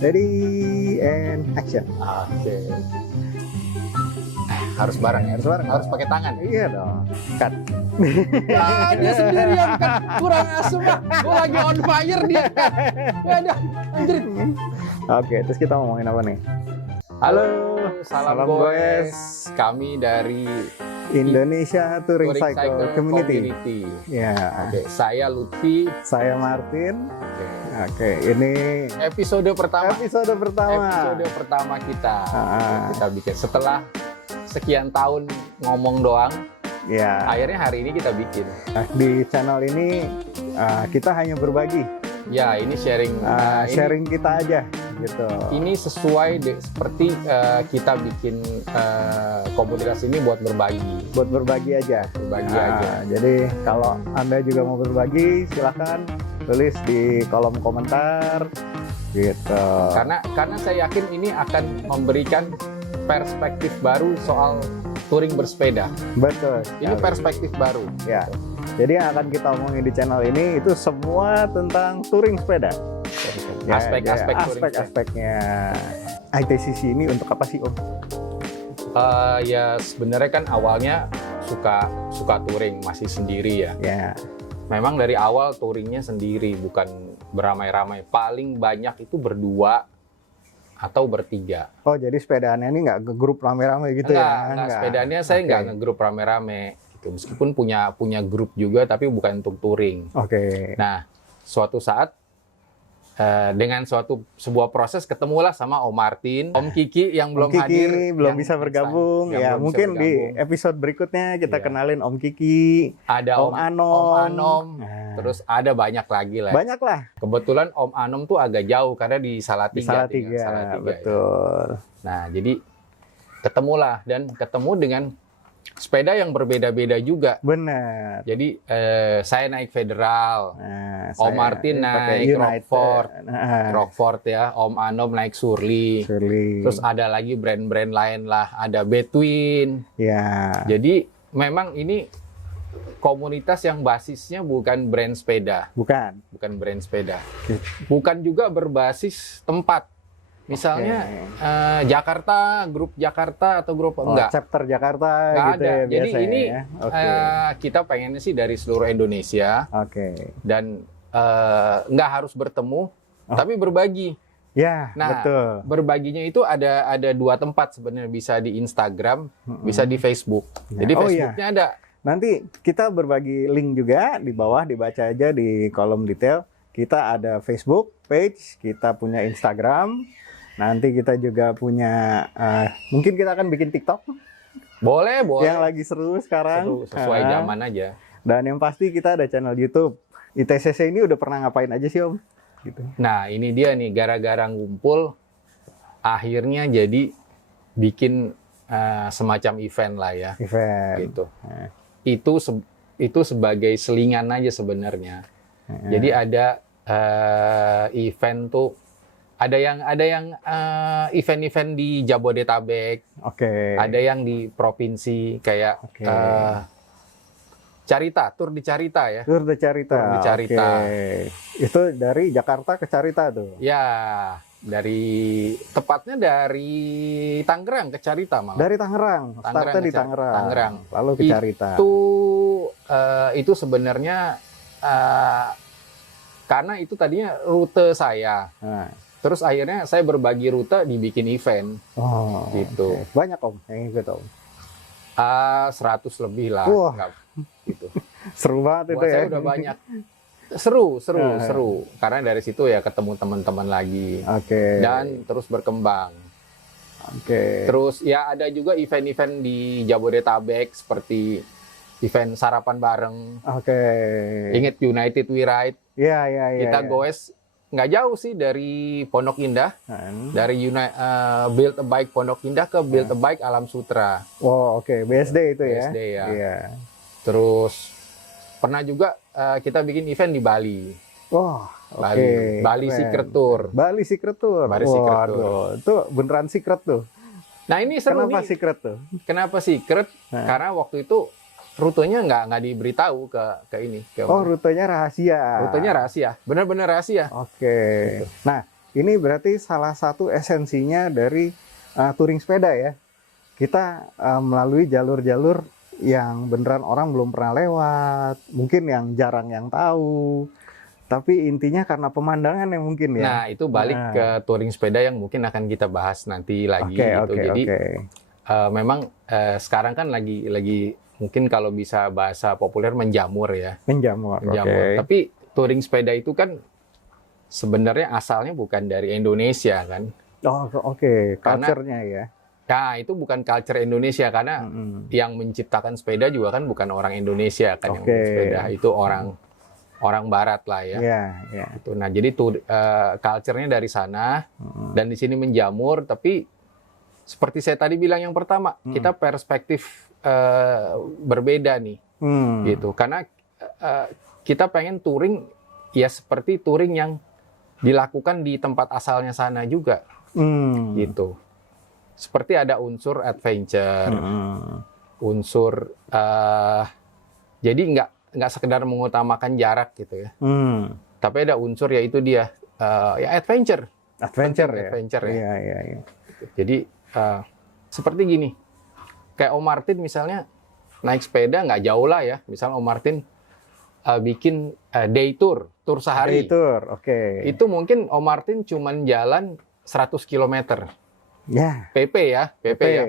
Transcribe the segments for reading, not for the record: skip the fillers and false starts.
Ready and action. Oke. Harus bareng ya, harus pakai tangan. Iya dong. Cut. Ya, dia sendirian kan kurang asem lah. Gue lagi on fire dia. Ya ada, anjir. Oke, terus kita ngomongin apa nih? Halo, Salam salam goes. Kami dari Indonesia Touring Cycle Community. Ya. Oke, saya Lutfi. Saya Martin. Oke, ini Episode pertama. episode pertama. Episode pertama kita. Ah. Kita bikin setelah sekian tahun ngomong doang. Ya. Akhirnya hari ini kita bikin. Di channel ini kita hanya berbagi, Ya, ini sharing. Ini sharing kita aja, gitu. Ini sesuai seperti kita bikin komunitas ini buat berbagi. Buat berbagi aja. Berbagi aja. Jadi kalau Anda juga mau berbagi, silahkan tulis di kolom komentar, gitu. Karena saya yakin ini akan memberikan perspektif baru soal touring bersepeda. Betul. Ini sekali. perspektif baru. Ya. Jadi yang akan kita omongin di channel ini itu semua tentang touring sepeda. Ya, Aspek-aspek touring sepeda. aspek-aspeknya. ITCC ini untuk apa sih, Om? Ya sebenarnya kan awalnya suka touring masih sendiri ya. Ya. Memang dari awal touringnya sendiri, bukan beramai-ramai. Paling banyak itu berdua atau bertiga. Oh, jadi sepedaannya ini nggak ke grup rame-rame gitu ya? Enggak, sepedanya saya nggak ngegrup rame-rame. Gitu. Meskipun punya grup juga, tapi bukan untuk touring. Oke. Nah, suatu saat dengan sebuah proses ketemulah sama Om Martin, Om Kiki yang belum Om Kiki hadir, belum yang bisa bergabung. yang Ya, belum bisa mungkin di bergabung. episode berikutnya kita Iya. kenalin Om Kiki, Ada Om Anom. Om Anom, Nah, terus ada banyak lagi lah. banyak lah. Kebetulan Om Anom tuh agak jauh karena di Di Salatiga. Salatiga, ya. betul. Nah, jadi ketemulah dan ketemu dengan sepeda yang berbeda-beda juga. Benar. Jadi saya naik Federal, Nah, Om saya Martin pakai naik United. Rockford. Nah, Rockford ya, Om Anom naik Surly. Surly. Terus ada lagi brand-brand lain lah, ada Between. Ya. Jadi memang ini komunitas yang basisnya bukan brand sepeda, Bukan. bukan brand sepeda. Bukan juga berbasis tempat. Misalnya Jakarta, grup Jakarta atau grup Oh, enggak. chapter Jakarta Nggak gitu ada. ya Jadi biasanya ini ya. Oke. kita pengennya sih dari seluruh Indonesia Oke. dan nggak harus bertemu, Oh. tapi berbagi. Ya, Nah, betul. berbaginya itu ada dua tempat sebenarnya, bisa di Instagram, bisa di Facebook. Ya. Jadi Oh, Facebooknya ada. Nanti kita berbagi link juga di bawah, dibaca aja di kolom detail. Kita ada Facebook page, kita punya Instagram. Nanti kita juga punya, mungkin kita akan bikin TikTok Boleh, boleh. yang lagi seru sekarang. Seru, sesuai zaman aja. Dan yang pasti kita ada channel YouTube. ITCC ini udah pernah ngapain aja sih, Om? Gitu. Nah, ini dia nih, gara-gara ngumpul, akhirnya jadi bikin semacam event lah ya. Event. Gitu. Nah. Itu sebagai selingan aja sebenarnya. Jadi ada event tuh, ada yang event-event di Jabodetabek, Oke. ada yang di provinsi kayak Oke. Carita, Tour di Carita ya. Tour de Carita. Tour de Carita. Oke. Itu dari Jakarta ke Carita tuh. Ya, tepatnya dari Tangerang ke Carita malah. Dari Tangerang. Startnya di Tangerang. Tangerang. Lalu ke Carita. Itu sebenarnya karena itu tadinya rute saya. Nah. Terus akhirnya saya berbagi rute dibikin event. Oh, Gitu. oke. Banyak, Om yang ikut, Om. 100 lebih lah. Wah. Gitu. Seru banget Buat itu ya. saya udah banyak. Seru. Nah. Seru. Karena dari situ ya ketemu teman-teman lagi. Oke. Dan terus berkembang. Oke. Terus ya ada juga event-event di Jabodetabek seperti event sarapan bareng. Oke. Ingat United We Ride. Iya, iya, iya. Kita iya. goes nggak jauh sih dari Pondok Indah. Kan. Dari Build a Bike Pondok Indah ke Build a Bike Alam Sutra. Oh, oke. BSD itu ya. BSD ya. Iya. Terus pernah juga kita bikin event di Bali. Wah, Bali. oke. Bali Keren. Secret Tour. Bali Secret Tour. Bali Secret Tour. Waduh, itu beneran secret tuh. Nah ini seru Kenapa nih. secret tuh? Kenapa Secret? Nah. Karena waktu itu rutenya nggak diberitahu ke ini. Oh, rutenya rahasia. Rutenya rahasia, benar-benar rahasia. Oke. Nah, ini berarti salah satu esensinya dari touring sepeda ya. Kita melalui jalur-jalur yang beneran orang belum pernah lewat, mungkin yang jarang yang tahu. Tapi intinya karena pemandangan yang mungkin ya. Nah, itu balik ke touring sepeda yang mungkin akan kita bahas nanti lagi gitu. Jadi memang sekarang kan lagi mungkin kalau bisa bahasa populer menjamur ya. Menjamur. Tapi touring sepeda itu kan sebenarnya asalnya bukan dari Indonesia kan. Oh, culture-nya ya. Nah, itu bukan culture Indonesia karena yang menciptakan sepeda juga kan bukan orang Indonesia kan yang bikin sepeda, itu orang barat lah ya. Gitu. Nah, jadi culture-nya dari sana dan di sini menjamur, tapi seperti saya tadi bilang yang pertama, kita perspektif berbeda nih. Gitu. Karena kita pengen touring ya seperti touring yang dilakukan di tempat asalnya sana juga. Gitu. Seperti ada unsur adventure, unsur jadi nggak sekedar mengutamakan jarak gitu ya. Tapi ada unsur yaitu dia ya adventure ya. Iya. Jadi seperti gini, kayak Om Martin misalnya naik sepeda nggak jauh lah ya. Misalnya Om Martin bikin day tour sehari. Day tour, Itu mungkin Om Martin cuman jalan 100 km. Ya. PP ya,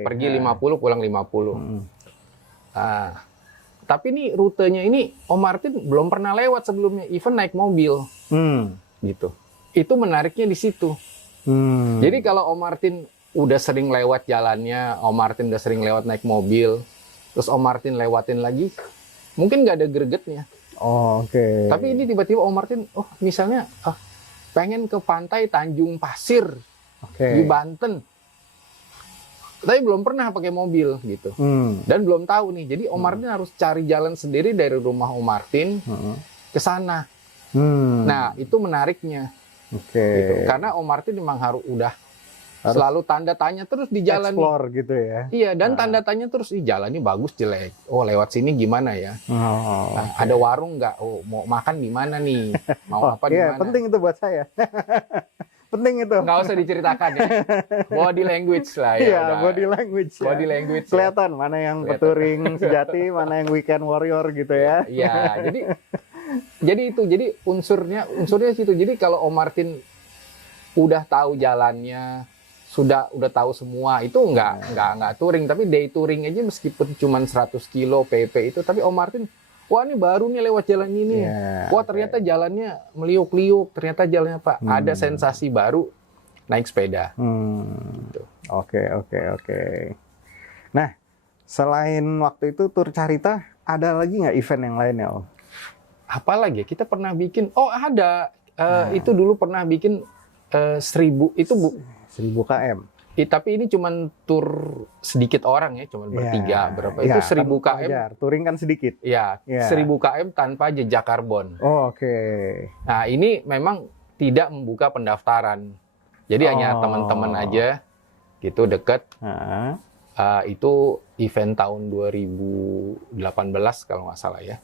pergi 50 pulang 50. Nah, tapi ini rutenya ini Om Martin belum pernah lewat sebelumnya, even naik mobil. Gitu. Itu menariknya di situ. Jadi kalau Om Martin udah sering lewat jalannya, Om Martin udah sering lewat naik mobil, terus Om Martin lewatin lagi, mungkin nggak ada gregetnya. Tapi ini tiba-tiba Om Martin, misalnya pengen ke pantai Tanjung Pasir di Banten, tapi belum pernah pakai mobil gitu, dan belum tahu nih. Jadi Om Martin harus cari jalan sendiri dari rumah Om Martin ke sana. Nah, itu menariknya. Gitu. Karena Om Martin memang harus selalu tanda tanya terus di jalan. Explore gitu ya. Iya, dan tanda tanya terus, jalan ini bagus jelek. Oh, lewat sini gimana ya? Ada warung nggak? Oh, mau makan di mana nih? Mau apa di mana? Penting itu buat saya. Penting itu. Nggak usah diceritakan ya. Body language lah ya. Iya, body language. Body language. Kelihatan mana yang peturing sejati, mana yang weekend warrior gitu ya. Iya, jadi unsurnya situ. Jadi kalau Om Martin udah tahu jalannya, udah tahu semua, itu nggak touring, tapi day touring aja meskipun cuma 100 kilo PP itu, tapi Om Martin, wah ini baru nih lewat jalan ini, wah ternyata jalannya meliuk-liuk, ternyata jalannya ada sensasi baru naik sepeda. Gitu. Oke. Nah, selain waktu itu tur Carita, ada lagi nggak event yang lainnya, Om? Apalagi kita pernah bikin, ada itu dulu pernah bikin 1000 itu 1000 km. Tapi ini cuma tur sedikit orang ya, cuma bertiga berapa. Itu 1000 km. Touring kan sedikit. Ya, 1000 km tanpa jejak karbon. Nah, ini memang tidak membuka pendaftaran. Jadi hanya teman-teman aja gitu dekat. Itu event tahun 2018 kalau nggak salah ya.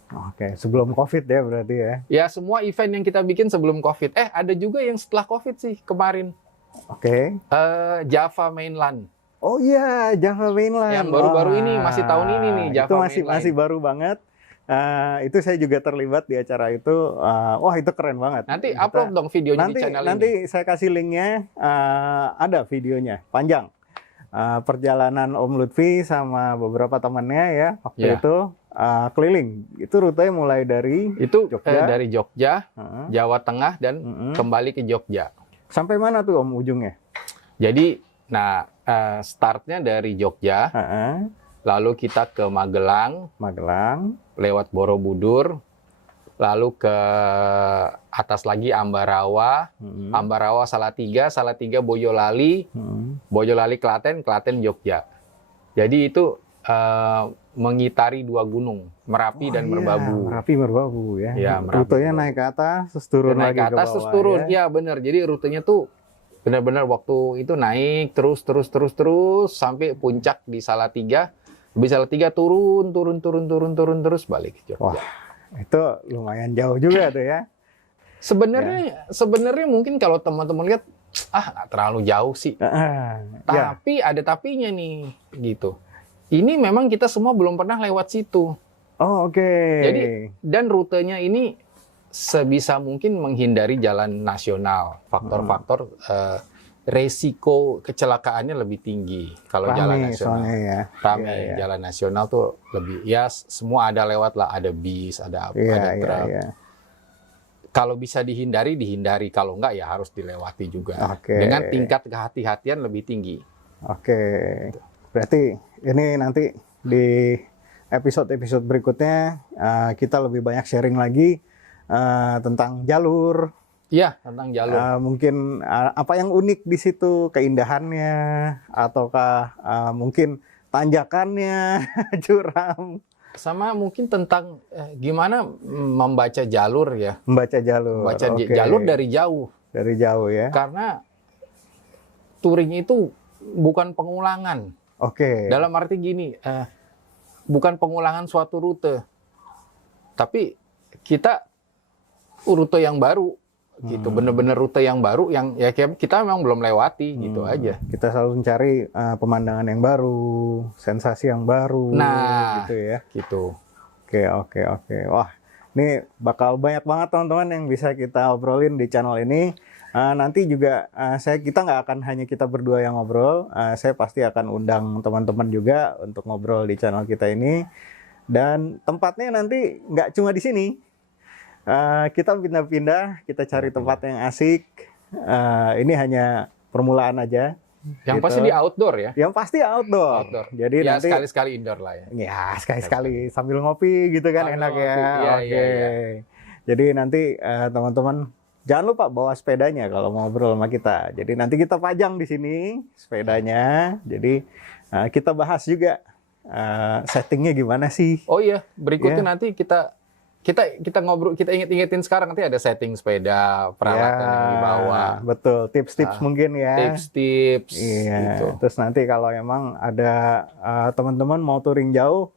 Sebelum COVID ya berarti ya. Ya, semua event yang kita bikin sebelum COVID. Ada juga yang setelah COVID sih kemarin. Java Mainland. Oh iya, Java Mainland. Yang baru-baru ini, masih tahun ini nih Java Mainland. Itu masih baru banget. Itu saya juga terlibat di acara itu. Wah, itu keren banget. Nanti upload dong videonya di channel ini. Nanti saya kasih linknya. Ada videonya, panjang. Perjalanan Om Lutfi sama beberapa temannya ya waktu itu keliling. Itu rutenya mulai dari Jogja. Dari Jogja, Jawa Tengah dan kembali ke Jogja. Sampai mana tuh Om ujungnya? Jadi, startnya dari Jogja, lalu kita ke Magelang, lewat Borobudur, lalu ke atas lagi Ambarawa, Ambarawa Salatiga Boyolali, Boyolali Klaten Jogja. Jadi itu mengitari 2 gunung, Merapi dan Merbabu. Merapi Merbabu ya. Merapi. Rutenya naik ke atas, terus turun lagi ke bawah. Naik ke atas terus turun. Ya benar. Jadi rutenya tuh benar-benar waktu itu naik terus sampai puncak di Salatiga. Habis Salatiga turun terus balik ke Jogja. Wah, itu lumayan jauh juga tuh ya. Sebenarnya mungkin kalau teman-teman lihat nggak terlalu jauh sih. Ya. Tapi ada tapinya nih, gitu. Ini memang kita semua belum pernah lewat situ. Oh, oke. Jadi, dan rutenya ini sebisa mungkin menghindari jalan nasional. Faktor-faktor resiko kecelakaannya lebih tinggi kalau jalan nasional. Soalnya ya. Rame, Iya. jalan nasional tuh lebih, ya semua ada lewat lah, ada bis, ada apa, ada truk. Iya. Kalau bisa dihindari, dihindari. Kalau enggak, ya harus dilewati juga. Oke. Dengan tingkat kehati-hatian lebih tinggi. Oke. Berarti ini nanti di episode-episode berikutnya kita lebih banyak sharing lagi tentang jalur. Iya, tentang jalur. Mungkin apa yang unik di situ, keindahannya, ataukah mungkin tanjakannya, curam. Sama mungkin tentang gimana membaca jalur ya. Membaca jalur. Membaca Oke. jalur dari jauh. Dari jauh ya. Karena touring itu bukan pengulangan. Oke. Dalam arti gini, bukan pengulangan suatu rute. Tapi kita rute yang baru gitu, bener-bener rute yang baru yang ya kita memang belum lewati gitu aja. Kita selalu mencari pemandangan yang baru, sensasi yang baru, gitu ya. Gitu. Oke. Wah, ini bakal banyak banget teman-teman yang bisa kita obrolin di channel ini. Nanti juga kita nggak akan hanya kita berdua yang ngobrol. Saya pasti akan undang teman-teman juga untuk ngobrol di channel kita ini. Dan tempatnya nanti nggak cuma di sini. Kita pindah-pindah, kita cari tempat yang asik. Ini hanya permulaan aja. Yang gitu. pasti di outdoor ya. Yang pasti outdoor. Jadi ya, nanti sekali-sekali indoor lah ya. Ya, sekali-sekali sambil ngopi gitu kan, Sambil enak ya. ngopi, Oke. iya. Jadi nanti teman-teman jangan lupa bawa sepedanya kalau mau ngobrol sama kita. Jadi nanti kita pajang di sini sepedanya. Jadi kita bahas juga settingnya gimana sih. Oh iya, berikutnya Ya. nanti kita ngobrol, kita inget-ingetin sekarang, nanti ada setting sepeda, peralatan yang dibawa, Betul, tips-tips mungkin ya. tips-tips Iya. gitu. Terus nanti kalau emang ada teman-teman mau touring jauh,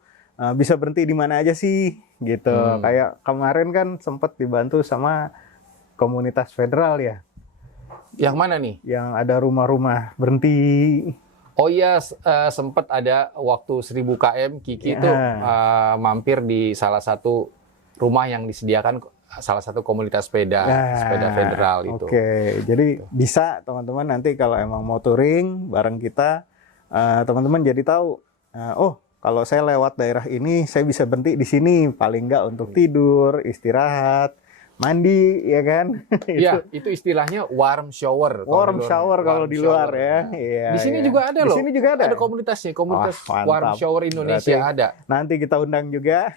bisa berhenti di mana aja sih, gitu. Kayak kemarin kan sempat dibantu sama komunitas federal ya, Yang mana nih? yang ada rumah-rumah berhenti. Oh iya, sempat ada waktu 1000 km Kiki Ya. tuh mampir di salah satu rumah yang disediakan salah satu komunitas sepeda federal itu. Oke, jadi bisa teman-teman nanti kalau emang mau touring bareng kita, teman-teman jadi tahu, oh kalau saya lewat daerah ini, saya bisa berhenti di sini, paling nggak untuk tidur, istirahat, mandi, ya kan? Iya, itu istilahnya warm shower. Warm shower kalau di luar ya. Iya, Di sini iya. juga ada loh. Di sini juga ada. Ada komunitasnya, komunitas Wah, mantap. warm shower Indonesia Berarti ada. Nanti kita undang juga.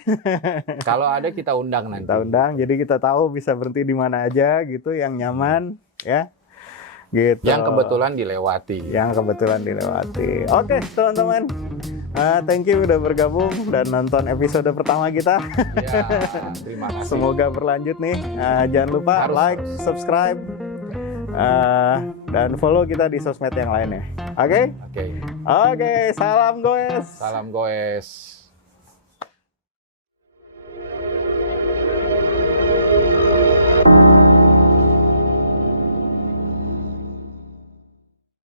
Kalau ada kita undang nanti. Kita undang, jadi kita tahu bisa berhenti di mana aja gitu, yang nyaman, ya. Gitu. Yang kebetulan dilewati. Oke, teman-teman. Thank you udah bergabung dan nonton episode pertama kita. Ya, terima kasih. Semoga berlanjut nih. Jangan lupa like, subscribe, dan follow kita di sosmed yang lainnya. Oke? Oke. Oke, salam goes. Salam goes.